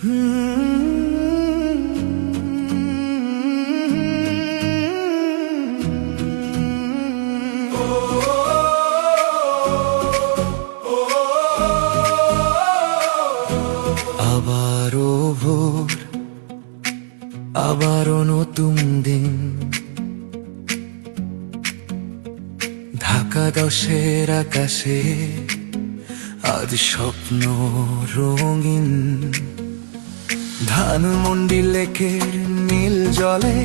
আবারও ভোর, আবারও নতুন দিন, ঢাকা 10-এর আকাশে আজ স্বপ্ন রঙিন। ধানমন্ডি লেকের নীল জলে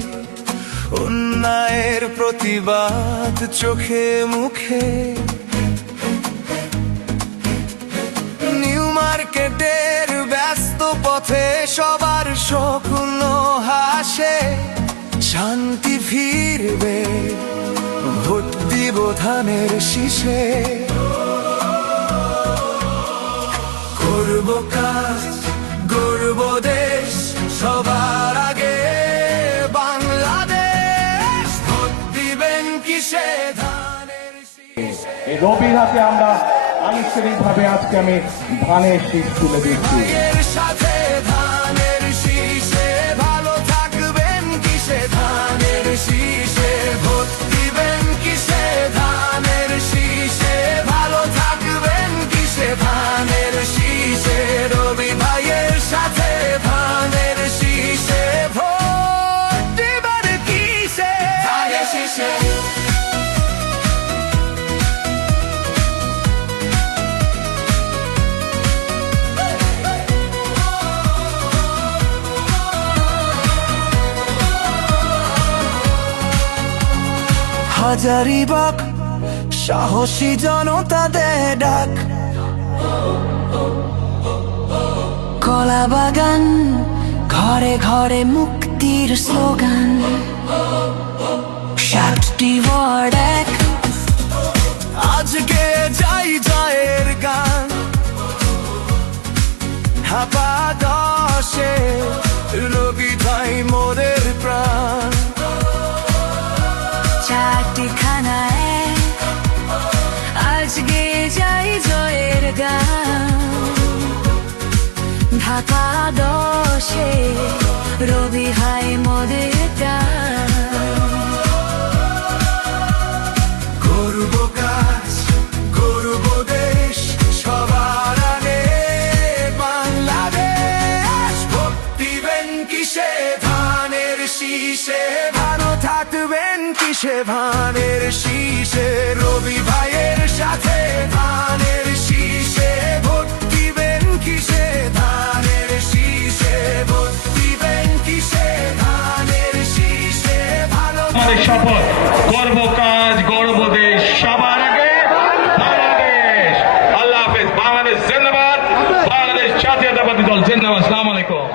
অন্যায়ের প্রতিবাদ চোখে মুখে। নিউ মার্কেটের ব্যস্ত পথে সবার স্বপ্ন হাসে, শান্তি ফিরবে ভোট দিব ধানের শীষে। করব কাজ, গড়ব দেশ, সবার আগে বাংলাদেশ। ভোট দিবেন কিসে ধানের শীষে। এই রবির হাতে আমরা আনুষ্ঠানিকভাবে আজকে আমি ধানের শীষ তুলে দিচ্ছি। সাথে ধানের শীষে, ভালো থাকবেন কিসে ধানের শীষে। ভোট দিবেন কিসে ধানের শীষে, ভালো থাকবেন কিসে ধানের শীষে। রবি ভাইয়ের সাথে ধানের শীষে, ভোট দিবেন কিসে ধানের শীষে। হাজারিবাগ সাহসী জনতা দেয় ডাক, কলা বাগান ঘরে ঘরে মুক্তির স্লোগান। 7টি ওয়ার্ড এক, আজকে যাই জয়ের গান। ঢাকা 10-এ রবি ভাই মোদের প্রাণ। 4টি খানায় আজকে যাই জয়ের গান। ঢাকা 10-এ রবি ভাই মোদের প্রাণ। করব কাজ, গড়ব দেশ, সবার আগে বাংলাদেশ। ভোট দিবেন কিসে ধানের শীষে, ভালো থাকবেন কিসে ধানের শীষে। রবি ভাইয়ের সাথে ধানের শীষে, ভোট দিবেন কিসে ধানের শীষে। ভোট দিবেন কিসে ধানের শীষে, ভালো আমাদের শপথ, করব কাজ, গড়ব দেশ, সবার আগে বাংলাদেশ। আল্লাহ হাফেজ। বাংলাদেশ জিন্দাবাদ, বাংলাদেশ জাতীয়তাবাদী দল জিন্দাবাদ। আসসালামু আলাইকুম।